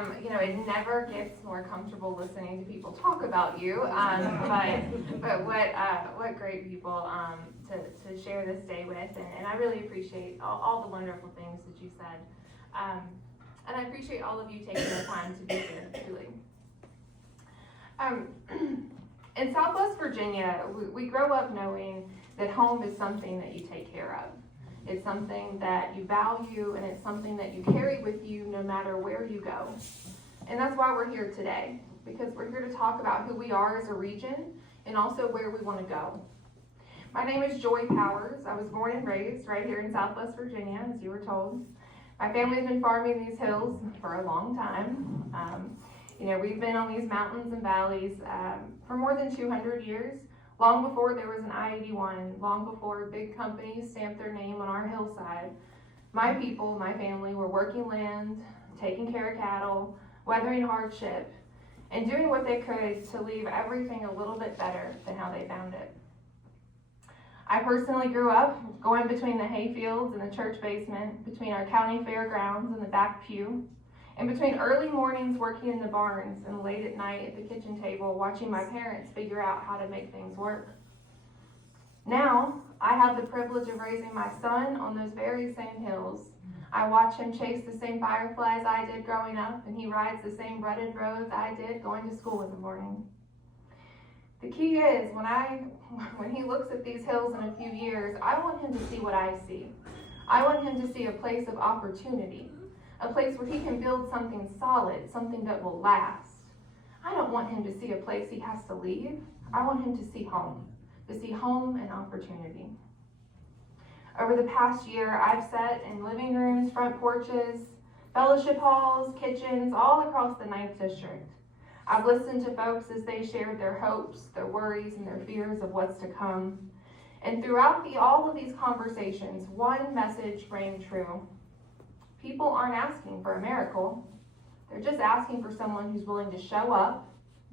It never gets more comfortable listening to people talk about you, but what great people to share this day with, and I really appreciate all the wonderful things that you said, and I appreciate all of you taking the time to be here, truly. In Southwest Virginia, we grow up knowing that home is something that you take care of. It's something that you value, and it's something that you carry with you no matter where you go. And that's why we're here today, because we're here to talk about who we are as a region and also where we want to go. My name is Joy Powers. I was born and raised right here in Southwest Virginia, as you were told. My family's been farming these hills for a long time. We've been on these mountains and valleys for more than 200 years. Long before there was an I-81, long before big companies stamped their name on our hillside, my people, my family were working land, taking care of cattle, weathering hardship, and doing what they could to leave everything a little bit better than how they found it. I personally grew up going between the hay fields and the church basement, between our county fairgrounds and the back pew, and between early mornings working in the barns and late at night at the kitchen table watching my parents figure out how to make things work. Now, I have the privilege of raising my son on those very same hills. I watch him chase the same fireflies I did growing up, and he rides the same rutted roads I did going to school in the morning. The key is, when he looks at these hills in a few years, I want him to see what I see. I want him to see a place of opportunity, a place where he can build something solid, something that will last. I don't want him to see a place he has to leave. I want him to see home and opportunity. Over the past year, I've sat in living rooms, front porches, fellowship halls, kitchens, all across the 9th District. I've listened to folks as they shared their hopes, their worries, and their fears of what's to come. And throughout all of these conversations, one message rang true. People aren't asking for a miracle. They're just asking for someone who's willing to show up,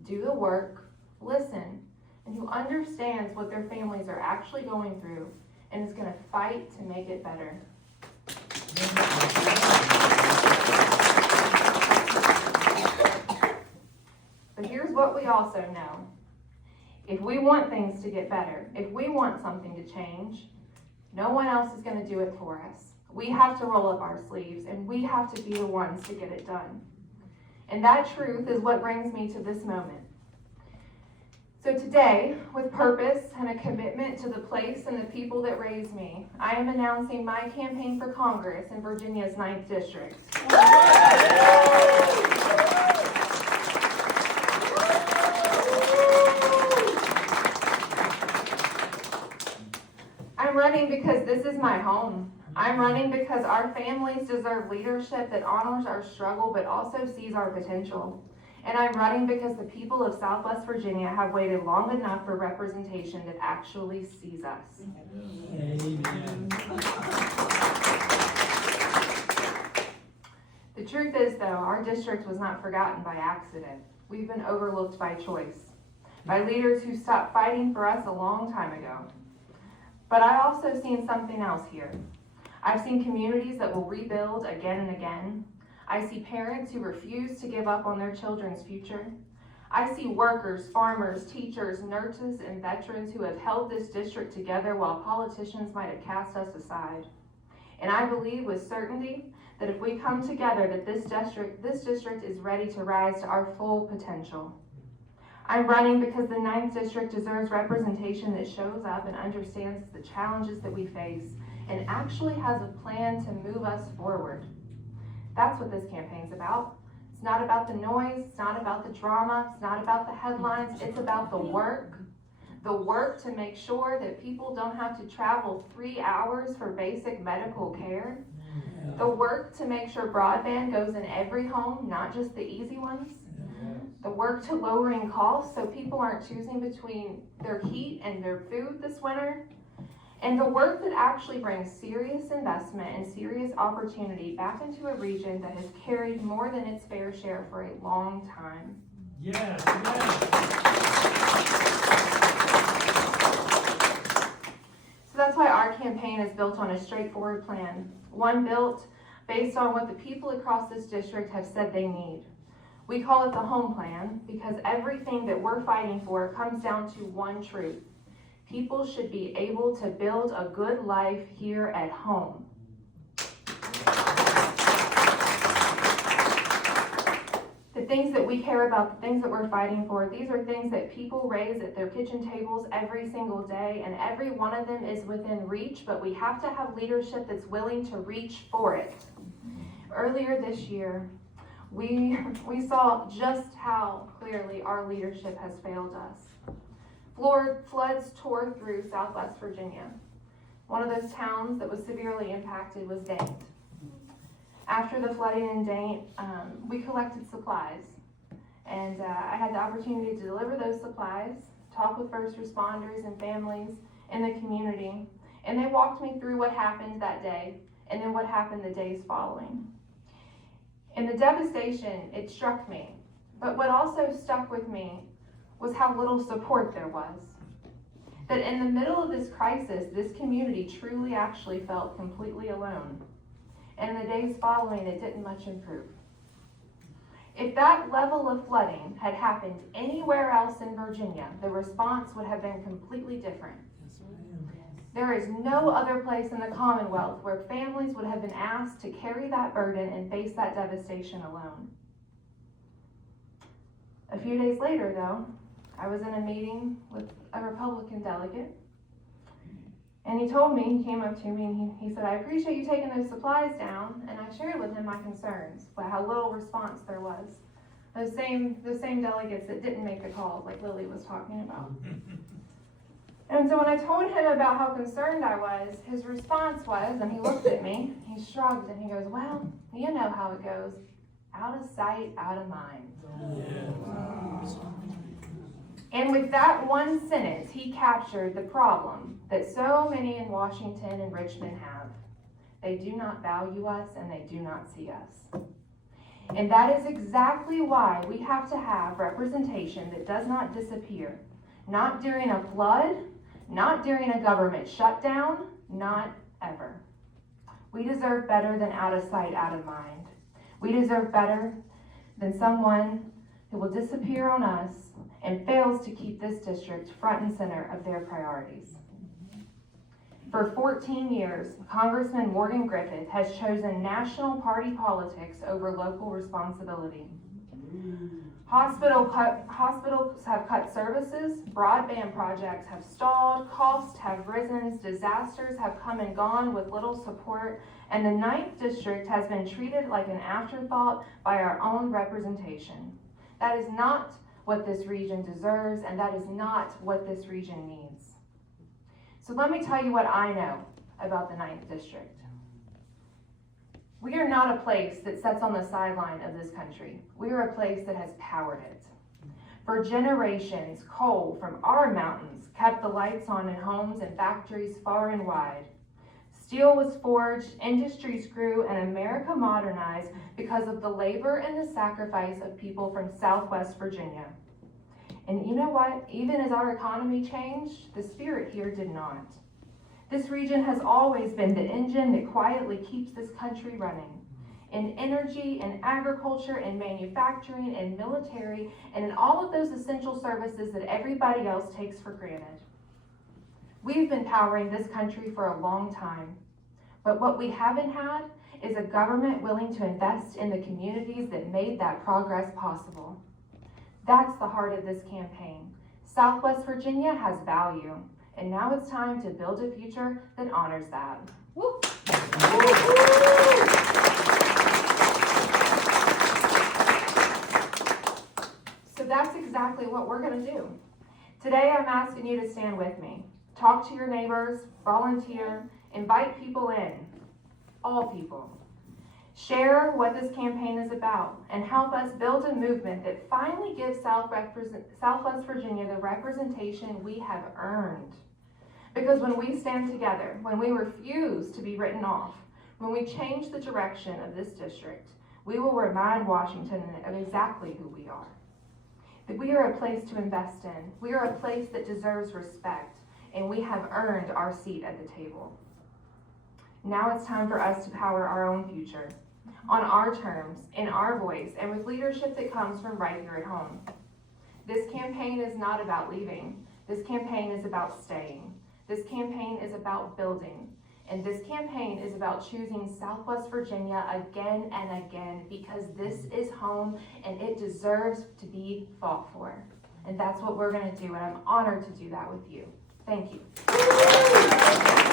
do the work, listen, and who understands what their families are actually going through and is going to fight to make it better. But here's what we also know. If we want things to get better, if we want something to change, no one else is going to do it for us. We have to roll up our sleeves, and we have to be the ones to get it done. And that truth is what brings me to this moment. So today, with purpose and a commitment to the place and the people that raised me, I am announcing my campaign for Congress in Virginia's 9th District. I'm running because this is my home. I'm running because our families deserve leadership that honors our struggle but also sees our potential. And I'm running because the people of Southwest Virginia have waited long enough for representation that actually sees us. Amen. The truth is, though, our district was not forgotten by accident. We've been overlooked by choice, by leaders who stopped fighting for us a long time ago. But I also seen something else here. I've seen communities that will rebuild again and again. I see parents who refuse to give up on their children's future. I see workers, farmers, teachers, nurses, and veterans who have held this district together while politicians might have cast us aside. And I believe with certainty that if we come together, that this district is ready to rise to our full potential. I'm running because the 9th District deserves representation that shows up and understands the challenges that we face and actually has a plan to move us forward. That's what this campaign's about. It's not about the noise, it's not about the drama, it's not about the headlines, it's about the work to make sure that people don't have to travel 3 hours for basic medical care, the work to make sure broadband goes in every home, not just the easy ones, the work to lowering costs so people aren't choosing between their heat and their food this winter, and the work that actually brings serious investment and serious opportunity back into a region that has carried more than its fair share for a long time. Yes. So that's why our campaign is built on a straightforward plan, one built based on what the people across this district have said they need. We call it the home plan because everything that we're fighting for comes down to one truth. People should be able to build a good life here at home. The things that we care about, the things that we're fighting for, these are things that people raise at their kitchen tables every single day, and every one of them is within reach, but we have to have leadership that's willing to reach for it. Earlier this year, we saw just how clearly our leadership has failed us. Floods tore through Southwest Virginia. One of those towns that was severely impacted was Dane. After the flooding in Dane, we collected supplies, and I had the opportunity to deliver those supplies, talk with first responders and families in the community, and they walked me through what happened that day and then what happened the days following. And the devastation, it struck me, but what also stuck with me was how little support there was. That in the middle of this crisis, this community truly actually felt completely alone. And the days following, it didn't much improve. If that level of flooding had happened anywhere else in Virginia, the response would have been completely different. There is no other place in the Commonwealth where families would have been asked to carry that burden and face that devastation alone. A few days later, though, I was in a meeting with a Republican delegate, and he told me, he came up to me and he said, "I appreciate you taking those supplies down," and I shared with him my concerns about how little response there was. Those same delegates that didn't make the calls, like Lily was talking about. And so when I told him about how concerned I was, his response was, and he looked at me, he shrugged, and he goes, "Well, you know how it goes. Out of sight, out of mind." And with that one sentence, he captured the problem that so many in Washington and Richmond have. They do not value us and they do not see us. And that is exactly why we have to have representation that does not disappear. Not during a flood, not during a government shutdown, not ever. We deserve better than out of sight, out of mind. We deserve better than someone who will disappear on us and fails to keep this district front and center of their priorities. For 14 years, Congressman Morgan Griffith has chosen national party politics over local responsibility. Hospitals have cut services, broadband projects have stalled, costs have risen, disasters have come and gone with little support, and the 9th District has been treated like an afterthought by our own representation. That is not what this region deserves, and that is not what this region needs. So let me tell you what I know about the 9th District. We are not a place that sits on the sideline of this country. We are a place that has powered it. For generations, coal from our mountains kept the lights on in homes and factories far and wide. Steel was forged, industries grew, and America modernized because of the labor and the sacrifice of people from Southwest Virginia. And you know what? Even as our economy changed, the spirit here did not. This region has always been the engine that quietly keeps this country running. In energy, in agriculture, in manufacturing, in military, and in all of those essential services that everybody else takes for granted. We've been powering this country for a long time, but what we haven't had is a government willing to invest in the communities that made that progress possible. That's the heart of this campaign. Southwest Virginia has value, and now it's time to build a future that honors that. Woo. So that's exactly what we're going to do. Today I'm asking you to stand with me. Talk to your neighbors, volunteer, invite people in, all people. Share what this campaign is about and help us build a movement that finally gives Southwest Virginia the representation we have earned. Because when we stand together, when we refuse to be written off, when we change the direction of this district, we will remind Washington of exactly who we are. That we are a place to invest in. We are a place that deserves respect, and we have earned our seat at the table. Now it's time for us to power our own future. on our terms, in our voice, and with leadership that comes from right here at home. This campaign is not about leaving. This campaign is about staying. This campaign is about building. And this campaign is about choosing Southwest Virginia again and again, because this is home and it deserves to be fought for. And that's what we're going to do, and I'm honored to do that with you. Thank you.